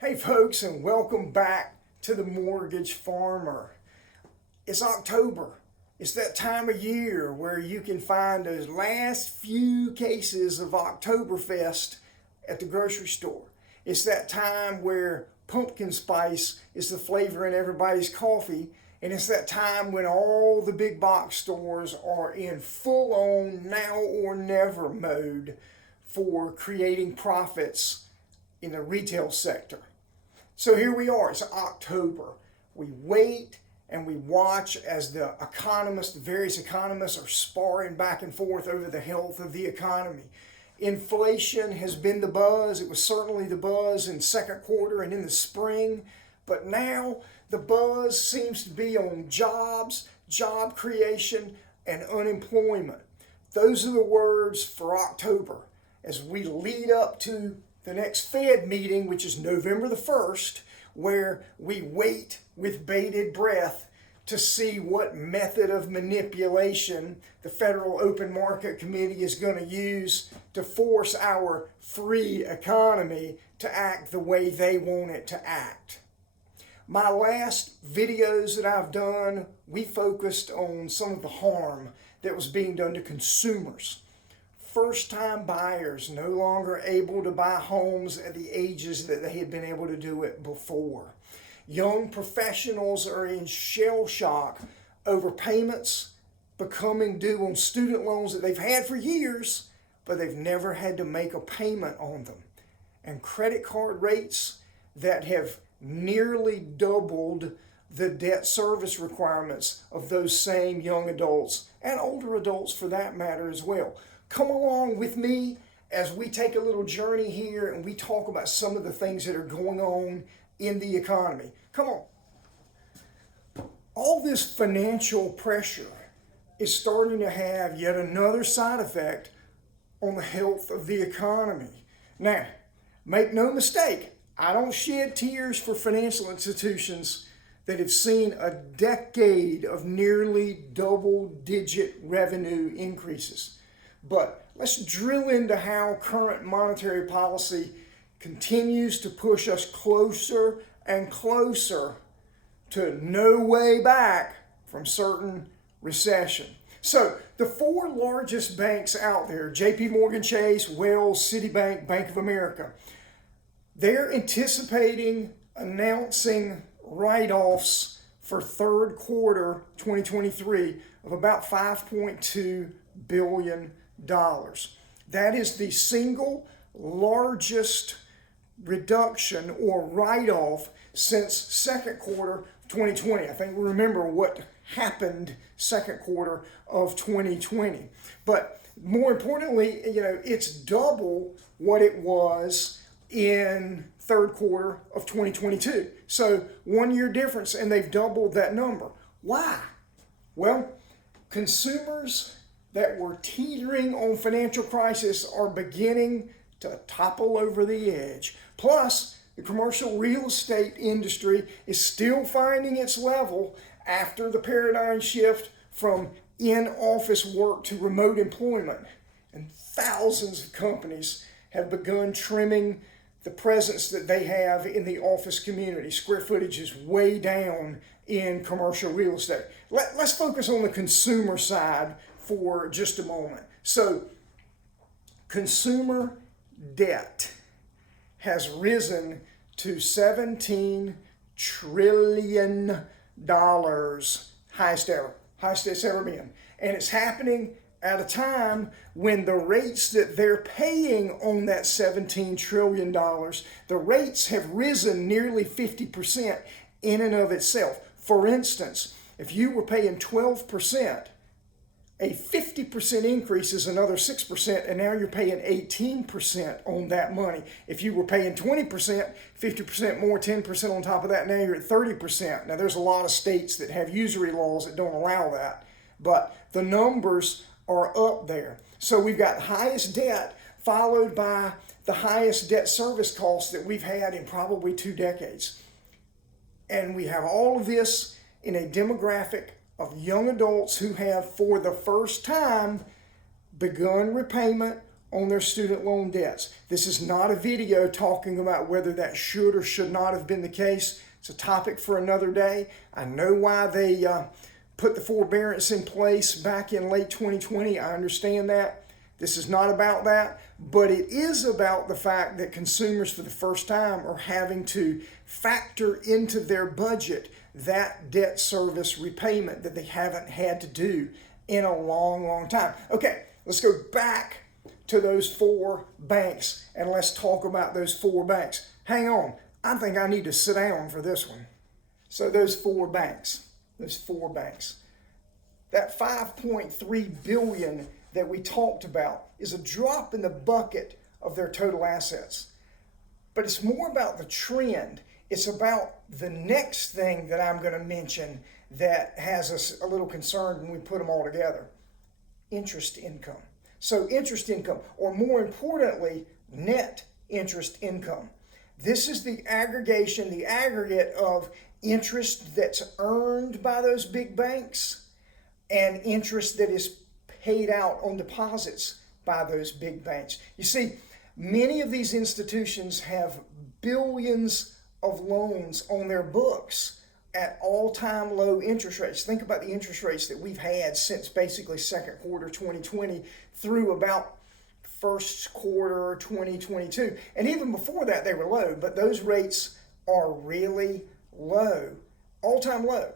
Hey folks, and welcome back to the Mortgage Farmer. It's October. It's that time of year where you can find those last few cases of Oktoberfest at the grocery store. It's that time where pumpkin spice is the flavor in everybody's coffee, and it's that time when all the big box stores are in full-on now or never mode for creating profits in the retail sector. So here we are, it's October. We wait and we watch as the various economists are sparring back and forth over the health of the economy. Inflation has been the buzz. It was certainly the buzz in second quarter and in the spring. But now the buzz seems to be on jobs, job creation, and unemployment. Those are the words for October as we lead up to the next Fed meeting, which is November the 1st, where we wait with bated breath to see what method of manipulation the Federal Open Market Committee is going to use to force our free economy to act the way they want it to act. My last videos that I've done, we focused on some of the harm that was being done to consumers. First-time buyers no longer able to buy homes at the ages that they had been able to do it before. Young professionals are in shell shock over payments becoming due on student loans that they've had for years, but they've never had to make a payment on them. And credit card rates that have nearly doubled the debt service requirements of those same young adults and older adults for that matter as well. Come along with me as we take a little journey here and we talk about some of the things that are going on in the economy. Come on. All this financial pressure is starting to have yet another side effect on the health of the economy. Now, make no mistake, I don't shed tears for financial institutions that have seen a decade of nearly double-digit revenue increases. But let's drill into how current monetary policy continues to push us closer and closer to no way back from certain recession. So the four largest banks out there, JP Morgan Chase, Wells, Citibank, Bank of America, they're anticipating announcing write-offs for third quarter 2023 of about $5.2 billion. That is the single largest reduction or write-off since second quarter 2020. I think we remember what happened second quarter of 2020. But more importantly, it's double what it was in third quarter of 2022. So 1 year difference, and they've doubled that number. Why? Well, consumers that were teetering on financial crisis are beginning to topple over the edge. Plus, the commercial real estate industry is still finding its level after the paradigm shift from in-office work to remote employment. And thousands of companies have begun trimming the presence that they have in the office community. Square footage is way down in commercial real estate. Let's focus on the consumer side for just a moment. So, consumer debt has risen to $17 trillion, highest it's ever been. And it's happening at a time when the rates that they're paying on that $17 trillion, the rates have risen nearly 50% in and of itself. For instance, if you were paying 12%, a 50% increase is another 6%, and now you're paying 18% on that money. If you were paying 20%, 50% more, 10% on top of that, now you're at 30%. Now, there's a lot of states that have usury laws that don't allow that, but the numbers are up there. So we've got highest debt followed by the highest debt service costs that we've had in probably 2 decades. And we have all of this in a demographic of young adults who have, for the first time, begun repayment on their student loan debts. This is not a video talking about whether that should or should not have been the case. It's a topic for another day. I know why they put the forbearance in place back in late 2020. I understand that. This is not about that, but it is about the fact that consumers for the first time are having to factor into their budget that debt service repayment that they haven't had to do in a long, long time. Okay, let's go back to those 4 banks and let's talk about those 4 banks. Hang on, I think I need to sit down for this one. So those 4 banks, that $5.3 billion that we talked about is a drop in the bucket of their total assets. But it's more about the trend. It's about the next thing that I'm going to mention that has us a little concerned when we put them all together. Interest income. So interest income, or more importantly, net interest income. This is the aggregate of interest that's earned by those big banks and interest that is paid out on deposits by those big banks. You see, many of these institutions have billions of loans on their books at all-time low interest rates. Think about the interest rates that we've had since basically second quarter 2020 through about first quarter 2022. And even before that, they were low, but those rates are really low, all-time low.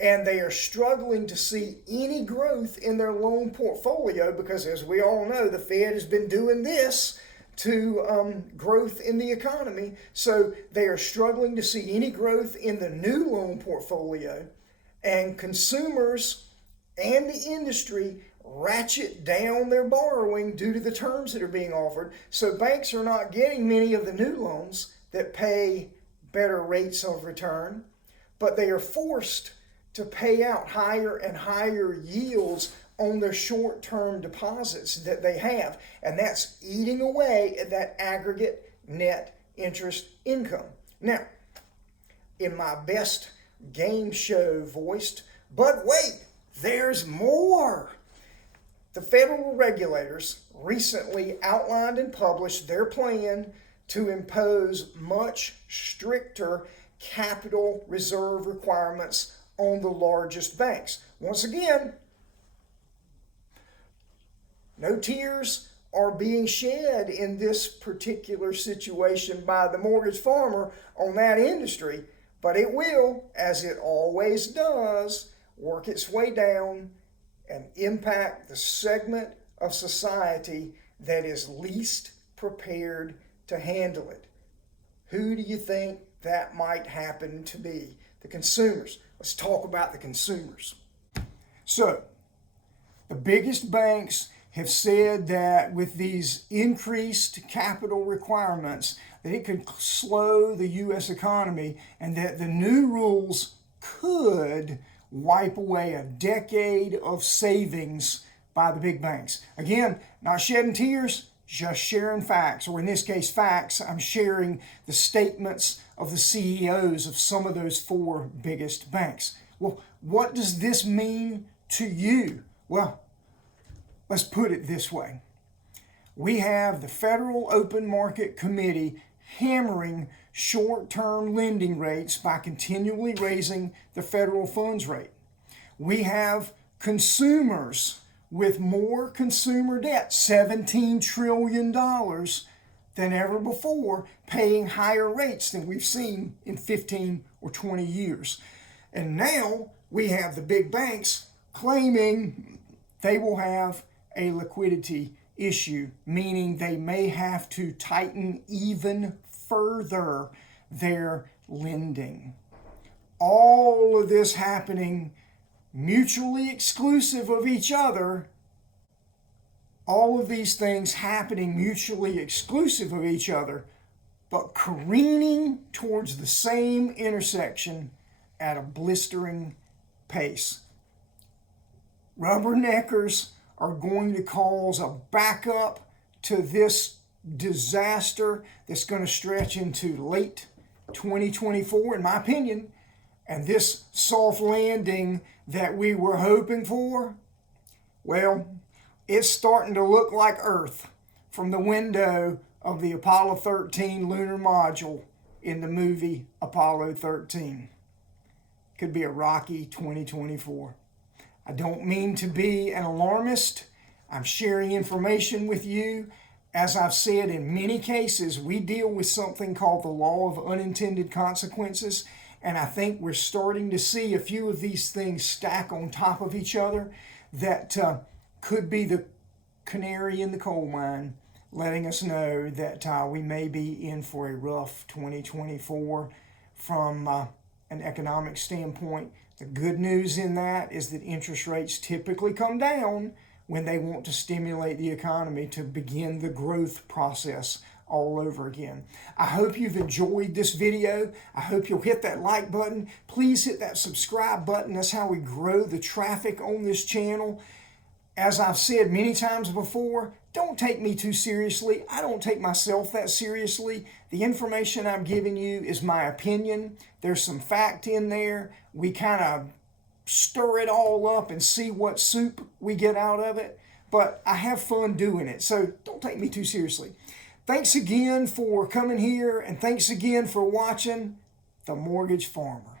And they are struggling to see any growth in their loan portfolio because, as we all know, the Fed has been doing this to growth in the economy. So they are struggling to see any growth in the new loan portfolio, and consumers and the industry ratchet down their borrowing due to the terms that are being offered. So banks are not getting many of the new loans that pay better rates of return, but they are forced to pay out higher and higher yields on their short-term deposits that they have. And that's eating away at that aggregate net interest income. Now, in my best game show voiced, but wait, there's more. The federal regulators recently outlined and published their plan to impose much stricter capital reserve requirements on the largest banks. Once again, no tears are being shed in this particular situation by the mortgage farmer on that industry, but it will, as it always does, work its way down and impact the segment of society that is least prepared to handle it. Who do you think that might happen to be? The consumers. Let's talk about the consumers. So, the biggest banks have said that with these increased capital requirements, that it could slow the U.S. economy and that the new rules could wipe away a decade of savings by the big banks. Again, not shedding tears, just sharing facts, or in this case facts. I'm sharing the statements of the CEOs of some of those 4 biggest banks. Well, what does this mean to you? Well, let's put it this way. We have the Federal Open Market Committee hammering short-term lending rates by continually raising the federal funds rate. We have consumers with more consumer debt, $17 trillion than ever before, paying higher rates than we've seen in 15 or 20 years. And now we have the big banks claiming they will have a liquidity issue, meaning they may have to tighten even further their lending. All of this happening mutually exclusive of each other. All of these things happening mutually exclusive of each other, but careening towards the same intersection at a blistering pace. Rubberneckers are going to cause a backup to this disaster that's going to stretch into late 2024, in my opinion. And this soft landing that we were hoping for, well, it's starting to look like Earth from the window of the Apollo 13 lunar module in the movie Apollo 13. Could be a rocky 2024. I don't mean to be an alarmist. I'm sharing information with you. As I've said, in many cases, we deal with something called the law of unintended consequences, and I think we're starting to see a few of these things stack on top of each other that could be the canary in the coal mine, letting us know that we may be in for a rough 2024 from an economic standpoint. The good news in that is that interest rates typically come down when they want to stimulate the economy to begin the growth process all over again. I hope you've enjoyed this video. I hope you'll hit that like button. Please hit that subscribe button. That's how we grow the traffic on this channel. As I've said many times before, don't take me too seriously. I don't take myself that seriously. The information I'm giving you is my opinion. There's some fact in there. We kind of stir it all up and see what soup we get out of it. But I have fun doing it, so don't take me too seriously. Thanks again for coming here, and thanks again for watching The Mortgage Farmer.